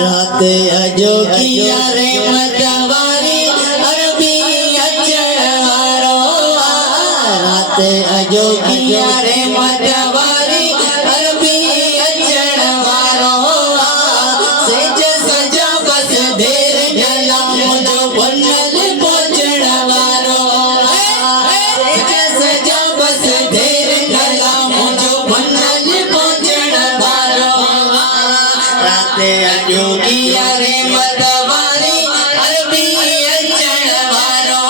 रात अजोगिया रे मतवारी अरबी अचड़वारो रात अजोगिया रे मतवारी अरबी अचड़वारो सेज सजा बस देर ढला मुझो बनल पहुंचड़वारो सेज सजा बस देर ढला मुझो बनल पहुंचड़वारो रात अजोगिया रे मतवारी अरबी अचड़वारो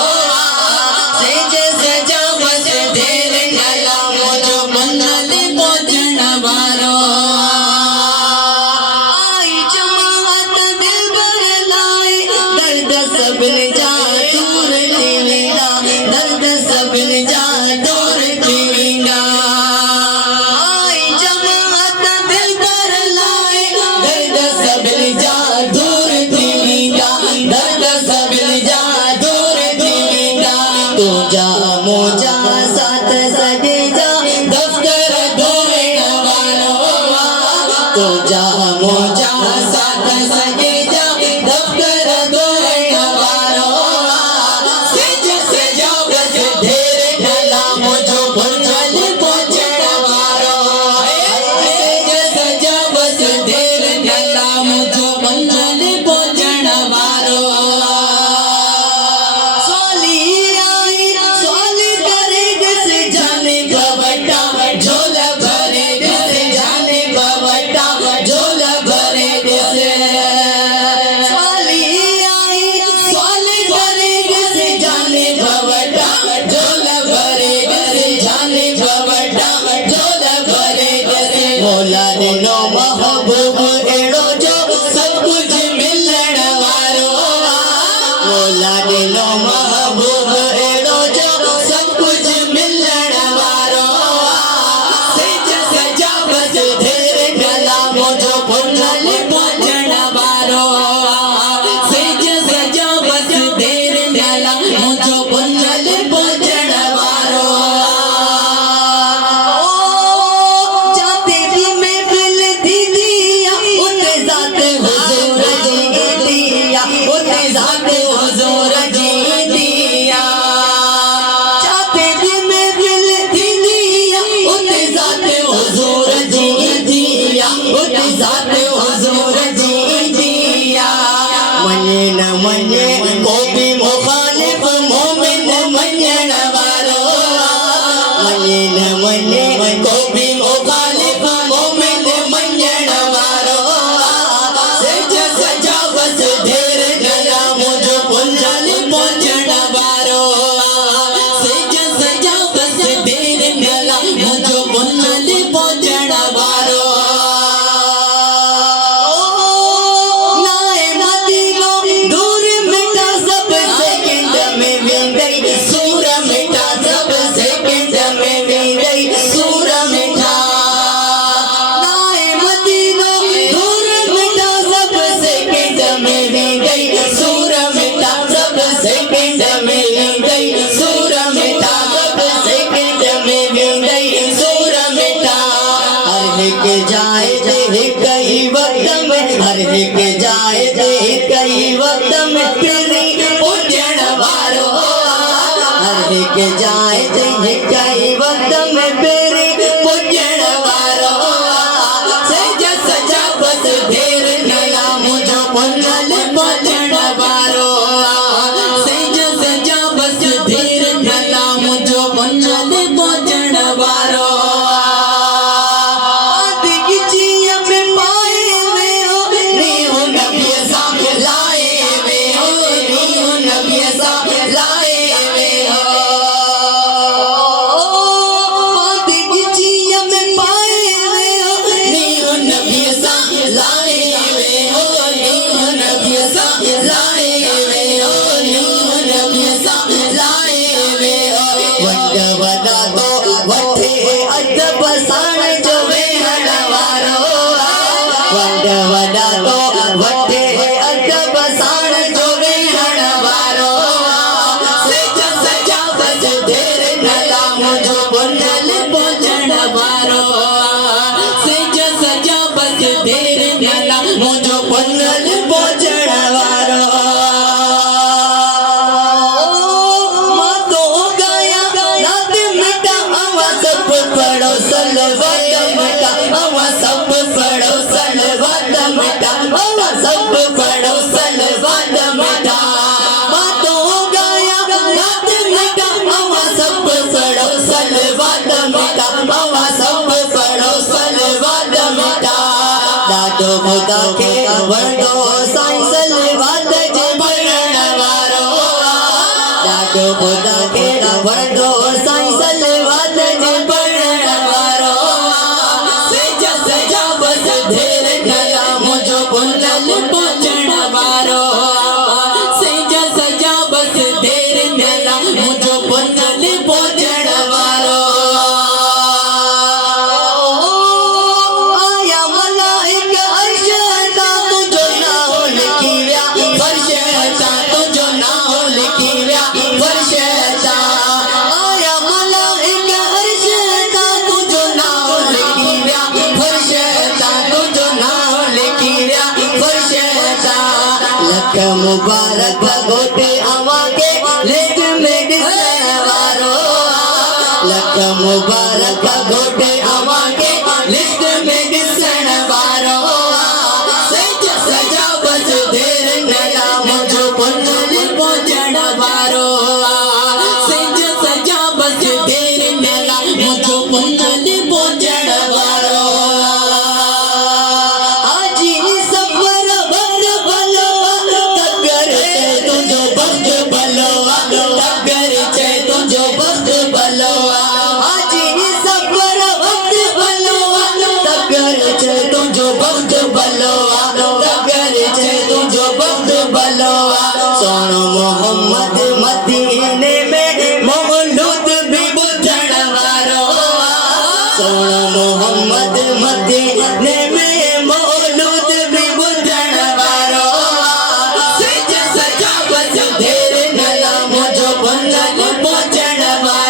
सेज सजा बस देर ढला मुझो बनल पहुंचड़वारो आई जमात दिल भर लाए दर्द सबन जा दूर देवेगा दर्द सबन जा दूर देवेगा आई जमात दिल भर लाए दर्द सबन जा दूर देवेगा दर्द सबन जा दूर देवेगा तू जा मोजा साथ सजे जा दफ्तर धोएगा वालो तू जा मोजा साथ सजे जा दफ्तर धोएगा वालो सेज सजा बस ढेर ढला मुझो बनल पहुंचड़ा वारो सेज सजा बस ढेर ढला मुझो बनल पहुंचड़ा वारो सोली आई सोली करे दिस जाने बवटा झोल भरे दिस जाने बवटा झोल भरे दिस सोली आई सोली करे दिस जाने बवटा झोल भरे दिस जाने बवटा झोल भरे दिस मौला ने नो महबूब एड़ो जो सब कुछ मिलण वारो मौला ने नो महबूब एड़ो जो सब कुछ मिलण वारो सेज सजा बस ढेर ढला मुझो बनल पहुंचण वारो सेज सजा बस ढेर ढला मुझो बनल पहुंचण वारो जाते भी मैं बिल दीदिया उन्हें जात हुजूर जी दिया उन्हें जात हुजूर जी दिया जाते भी मैं बिल दीदिया उन्हें जात हुजूर जी दिया उन्हें जात हुजूर जी दिया मने न मने को भी मुखालिफ मोमिन मनण वारो मने न मने को भी मुखालिफ मोमिन मनण वारो सेज सजा बस ढेर ढला मुझो बनल पहुंचण वारो सेज सजा बस ढेर ढला मुझो बनल पहुंचण वारो नाए मदीनो दूर मिटा सब सेकंड में वेंदई सूर मिटा सब सेकंड में वेंदई सूर मिटा नाए मदीनो दूर मिटा सब सेकंड में वेंदई सूर मिटा सब सेकंड में वेंदई सूर मिटा सब सेकंड में वेंदई सूर मिटा हर एक जाए दे कई वक्त में हर एक जाए दे कई वक्त में तेरी पुण्यण वारो हर एक जाए दे कई वक्त में तेरी पुण्यण वारो सेज सजा बस ढेर ढला मुझो बनल पहुंचण वारो सेज सजा बस ढेर ढला मुझो बनल पहुंचण वारो वंड वदा तो पुनल पहुंचण वारो सेज सजा बस देर नला मुझो पुनल पहुंचण वारो मां तो गया रात मिटा अवा सब पढ़ो सलवात मिटा अवा सब पढ़ो सलवात मिटा अवा सब पढ़ो सलवात मिटा मां तो गया रात मिटा अवा सब पढ़ो सलवात मिटा अवा सब पढ़ो सलवात मिटा दादो खुदा के वरदो साईं सलवात जे पढ़ण वारो दादो खुदा के वरदो साईं सलवात जे पढ़ण वारो सेज सजा बस देर नला मुझो पुनल पहुंचण वारो सेज सजा बस देर नला मुझो पुनल पहुंचण वारो आया मलाइक अर्श ता तुझो नाम लिखी व्या फर्श ता तुझो नाम लिखी व्या फर्श ता आया मलाइक अर्श ता तुझो नाम लिखी व्या फर्श ता तुझो नाम लिखी व्या फर्श ता लख मुबारक गोटे अवा के लेख में ॾिसण वारो लख मुबारक गोटे अवा के लिस्ट में ॾिसण वारो सेज सजा बस देर नला मुझो पुनल पहुंचण वारो सेज सजा बस देर नला मुझो पुनल पहुंचण वारो आजी सफर बंद भलो तगर छे तुझो बख्त भलो तगर छे तुझो बख्त भलो आजी सफर बंद भलो तगर छे तुझो बख्त भलो तगर छे तुझो बख्त भलो सोनो मोहम्मद मदीने में मौलूद भी बुझण वारो सोनो मोहम्मद मदीने में मौलूद भी बुझण वारो सेज सजा बस देर नला मुझो पुनल पहुंचण वारो